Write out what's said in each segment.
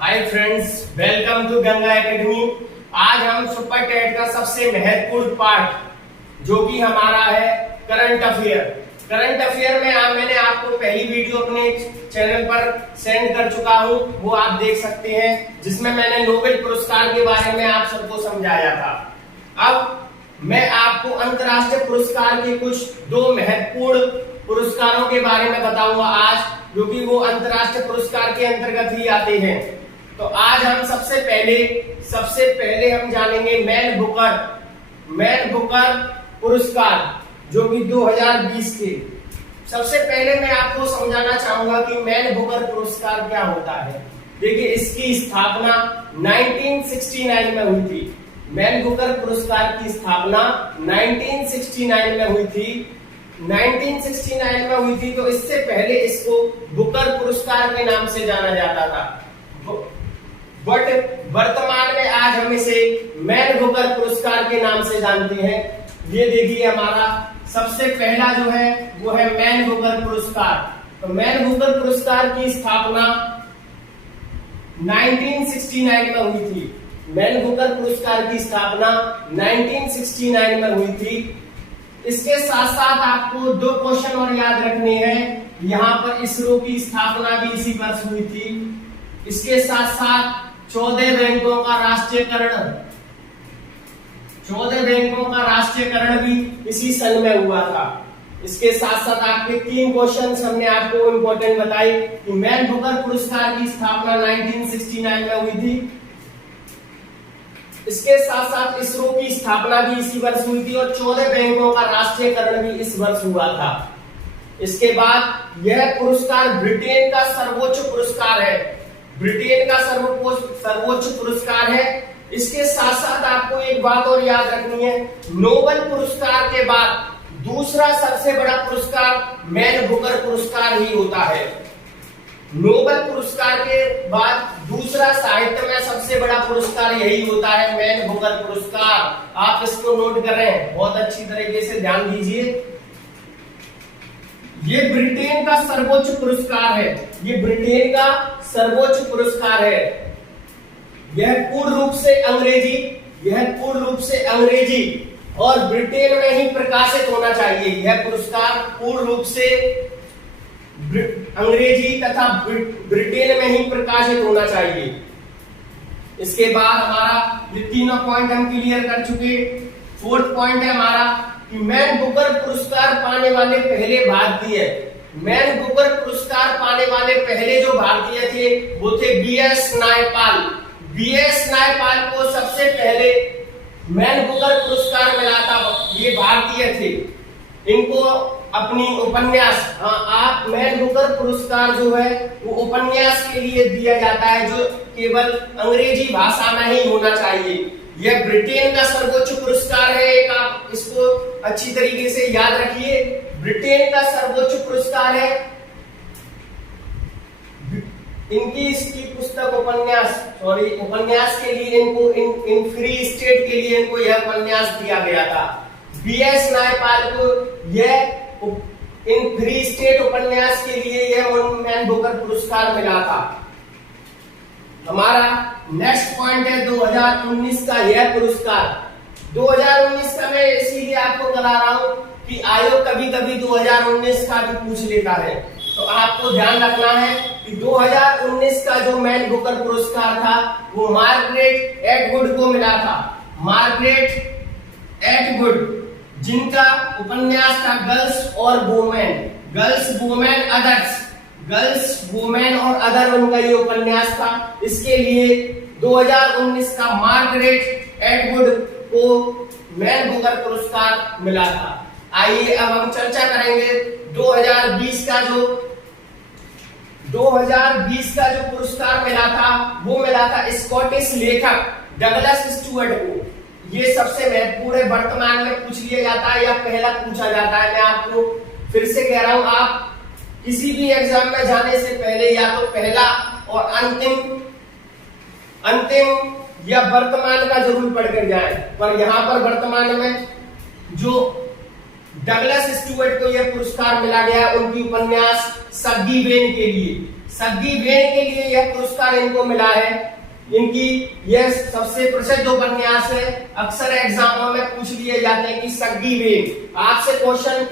Hi friends, welcome to Ganga academy. आज हम super TET का सबसे महत्वपूर्ण पार्ट जो कि हमारा है करंट अफेयर। करंट अफेयर में मैंने आपको पहली वीडियो अपने चैनल पर सेंड कर चुका हूं, वो आप देख सकते हैं, जिसमें मैंने नोबेल पुरस्कार के बारे में आप सबको समझाया था। अब मैं आपको अंतर्राष्ट्रीय पुरस्कार के कुछ दो महत्वपूर्ण पुरस्कारों के बारे में बताऊंगा आज, जो कि वो अंतर्राष्ट्रीय पुरस्कार के अंतर्गत ही आते हैं। तो आज हम सबसे पहले हम जानेंगे मैन बुकर पुरस्कार, जो कि 2020 के। सबसे पहले मैं आपको समझाना चाहूंगा कि मैन बुकर पुरस्कार क्या होता है। देखिए, इसकी स्थापना 1969 में हुई थी। मैन बुकर पुरस्कार की स्थापना 1969 में हुई थी। 1969 में हुई थी, तो इससे पहले इसको बुकर पुरस्कार के नाम से जाना जाता था, बट वर्तमान में आज हम इसे मैन बुकर पुरस्कार के नाम से जानते हैं। ये देखिए, हमारा सबसे पहला जो है वो है मैन बुकर पुरस्कार। तो मैन बुकर पुरस्कार की स्थापना 1969 में हुई थी। मैन बुकर पुरस्कार की स्थापना 1969 में हुई थी। इसके साथ साथ आपको दो क्वेश्चन और याद रखने हैं। यहाँ पर इसरो की स्थापना भी इसी वर्ष हुई थी। इसके साथ साथ 14 बैंकों का राष्ट्रीयकरण भी इसी सन में हुआ था। इसके साथ साथ आपके तीन क्वेश्चन हमने आपको इम्पोर्टेंट बताए कि मैन बुकर पुरस्कार की स्थापना 1969 में हुई थी। इसके साथ साथ इसरो की स्थापना भी इसी वर्ष हुई थी और 14 बैंकों का राष्ट्रीयकरण भी इस वर्ष हुआ था। इसके बाद यह पुरस्कार ब्रिटेन का सर्वोच्च पुरस्कार है। सर्वोच्च पुरस्कार है। इसके साथ साथ आपको एक बात और याद रखनी है, नोबेल पुरस्कार के बाद दूसरा सबसे बड़ा पुरस्कार मैन बुकर पुरस्कार ही होता है। नोबेल पुरस्कार के बाद दूसरा साहित्य में सबसे बड़ा पुरस्कार यही होता है, मैन बुकर पुरस्कार। आप इसको नोट करें, बहुत अच्छी तरीके से ध्यान दीजिए। ये ब्रिटेन का सर्वोच्च पुरस्कार है। यह पूर्ण रूप से अंग्रेजी और ब्रिटेन में ही प्रकाशित होना चाहिए। यह पुरस्कार पूर्ण रूप से अंग्रेजी तथा ब्रिटेन में ही प्रकाशित होना चाहिए। इसके बाद हमारा ये तीनों पॉइंट हम क्लियर कर चुके। फोर्थ पॉइंट है हमारा कि मैन बुकर पुरस्कार पाने वाले पहले जो भारतीय थे वो थे बीएस नायपाल को सबसे पहले मैन बुकर पुरस्कार मिला था। ये भारतीय थे। इनको अपनी उपन्यास, आप मैन बुकर पुरस्कार जो है वो उपन्यास के लिए दिया जाता है, जो केवल अंग्रेजी भाषा में ही होना चाहिए। यह ब्रिटेन का सर्वोच्च पुरस्कार है। एक आप इसको अच्छी तरीके से याद रखिए, ब्रिटेन का सर्वोच्च पुरस्कार है। इसकी पुस्तक उपन्यास के लिए इनको इन फ्री स्टेट के लिए इनको यह उपन्यास दिया गया था। बीएस नायपाल को यह इन फ्री स्टेट उपन्यास के लिए यह मैन बुकर पुरस्कार मिला था। हमारा नेक्स्ट पॉइंट है 2019 का यह पुरस्कार। 2019 का मैं इसीलिए आपको करा रहा हूं कि आयोग कभी कभी 2019 का भी पूछ लेता है, तो आपको ध्यान रखना है कि 2019 का जो मैन बुकर पुरस्कार था वो मार्गरेट एटवुड को मिला था। मार्गरेट एटवुड, जिनका उपन्यास था गर्ल्स वुमेन और अदर, उनका ये उपन्यास था। इसके लिए 2019 का मार्गरेट एटवुड को मैन बुकर पुरस्कार मिला था। आइए अब हम चर्चा करेंगे 2020 का जो पुरस्कार मिला था वो मिला था स्कॉटिश लेखक डगलस स्टुअर्ट को। ये सबसे महत्वपूर्ण है, वर्तमान में पूछ लिया जाता है या पहला पूछा जाता है। मैं आपको फिर से कह रहा हूं, आप किसी भी एग्जाम में जाने से पहले या तो पहला और अंतिम या वर्तमान का जरूर पढ़कर जाएं। पर यहाँ पर वर्तमान में जो डगलस स्टुअर्ट को यह पुरस्कार मिला गया उनकी उपन्यास सग्गी वेन के लिए। सग्गी वेन के लिए यह पुरस्कार इनको मिला है। इनकी यह सबसे प्रसिद्ध उपन्यास है। अक्सर एग्जामों में पूछ लिए जाते हैं कि सग्गी वेन। आपसे क्वेश्चन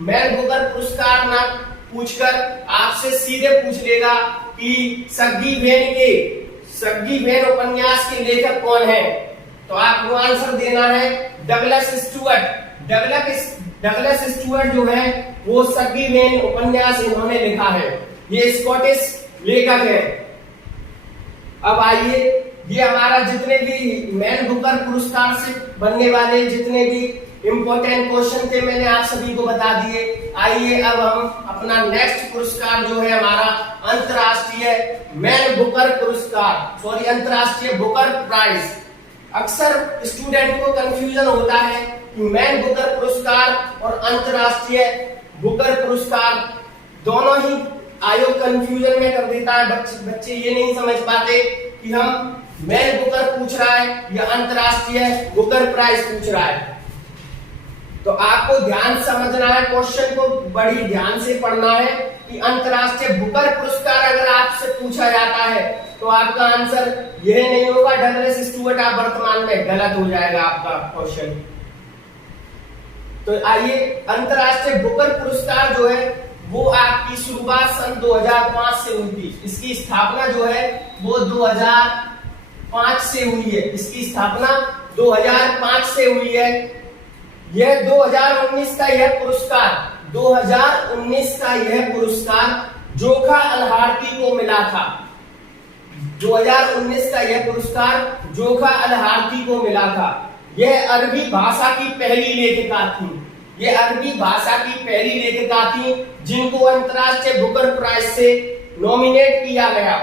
मैन बुकर पुरस्कार ना पूछकर आपसे सीधे पूछ लेगा कि सग्गी वेन उपन्यास के लेखक कौन है, तो आपको आंसर देना है डगलस स्टुअर्ट। डगलस स्टुअर्ट जो है वो सग्गी वेन उपन्यास इन्होंने लिखा है। ये स्कॉटिश लेखक है। अब आइए, ये हमारा जितने भी मैन बुकर पुरस्कार से बनने वाले जितने भी इंपॉर्टेंट क्वेश्चन थे मैंने आप सभी को बता दिए। आइए अब हम अपना नेक्स्ट पुरस्कार जो है हमारा अंतरराष्ट्रीय मैन बुकर पुरस्कार, अंतरराष्ट्रीय बुकर प्राइज। अक्सर स्टूडेंट को कंफ्यूजन होता है कि मैन बुकर पुरस्कार और अंतरराष्ट्रीय बुकर पुरस्कार दोनों ही आयोग कंफ्यूजन में कर देता है। बच्चे ये नहीं समझ पाते कि हम मैन बुकर पूछ रहा है या अंतरराष्ट्रीय बुकर प्राइज पूछ रहा है। तो आपको ध्यान समझना है, क्वेश्चन को बड़ी ध्यान से पढ़ना है कि अंतरराष्ट्रीय बुकर पुरस्कार अगर आपसे पूछा जाता है तो आपका आंसर यह नहीं होगा डगलस स्टुअर्ट, आप वर्तमान में गलत हो जाएगा आपका क्वेश्चन। तो आइए, अंतरराष्ट्रीय बुकर पुरस्कार जो है वो आपकी शुरुआत सन 2005 से हुई थी। इसकी स्थापना जो है वो 2005 से हुई है। इसकी स्थापना 2005 से हुई है। यह 2019 का यह पुरस्कार जोखा अलहार्ती को मिला था। 2019 का यह पुरस्कार जोखा अलहार्ती को मिला था। यह अरबी भाषा की पहली लेखिका थी जिनको अंतरराष्ट्रीय बुकर प्राइज से नॉमिनेट किया गया।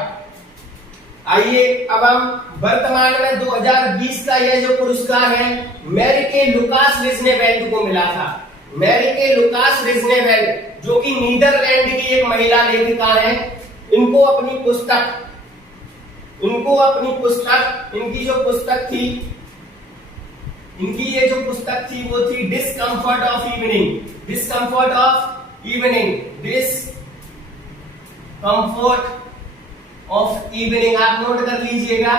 आइए अब हम वर्तमान में 2020 का यह जो पुरस्कार है मैरी के लुकास रिजनेवेल्ड को मिला था। मैरी के लुकास रिजनेवेल्ड जो कि नीदरलैंड की एक महिला लेखिका है। इनको अपनी ये जो पुस्तक थी वो थी डिस्कम्फर्ट ऑफ इवनिंग। आप नोट कर लीजिएगा,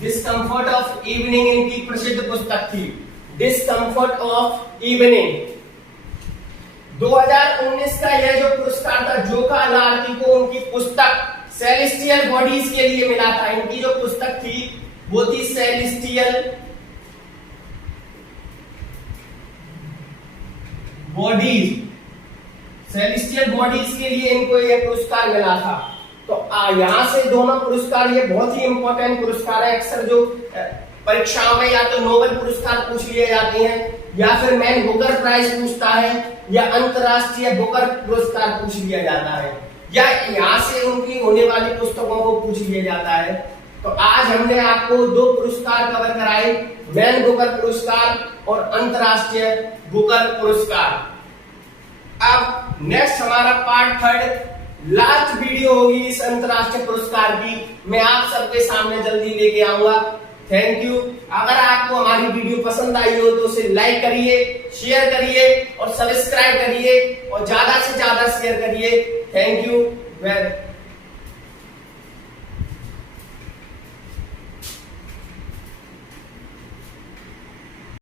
डिस्कम्फर्ट ऑफ इवनिंग इनकी प्रसिद्ध पुस्तक थी, डिस्कम्फर्ट ऑफ इवनिंग। 2019 का यह जो पुरस्कार था जोखा अलहार्ती को उनकी पुस्तक सेलेस्टियल बॉडीज के लिए मिला था। इनकी जो पुस्तक थी वो थी सेलेस्टियल बॉडीज के लिए इनको यह पुरस्कार मिला था। तो यहाँ से दोनों पुरस्कार ये बहुत ही इंपॉर्टेंट पुरस्कार है। अक्सर जो परीक्षाओं में या तो नोबेल पुरस्कार पूछ लिए जाते हैं या फिर मैन बुकर प्राइज पूछता है या अंतरराष्ट्रीय बुकर पुरस्कार पूछ लिया जाता है या यहाँ से उनकी होने वाली पुस्तकों को पूछ लिया जाता है। तो आज हमने आपको 2 पुरस्कार कवर कराए, मैन बुकर पुरस्कार और अंतरराष्ट्रीय बुकर पुरस्कार। अब नेक्स्ट हमारा पार्ट 3 लास्ट वीडियो होगी इस अंतरराष्ट्रीय पुरस्कार की, मैं आप सबके सामने जल्दी लेके आऊंगा। Thank you. अगर आपको हमारी वीडियो पसंद आई हो तो उसे लाइक करिए, शेयर करिए और सब्सक्राइब करिए और ज्यादा से ज्यादा शेयर करिए। Thank you.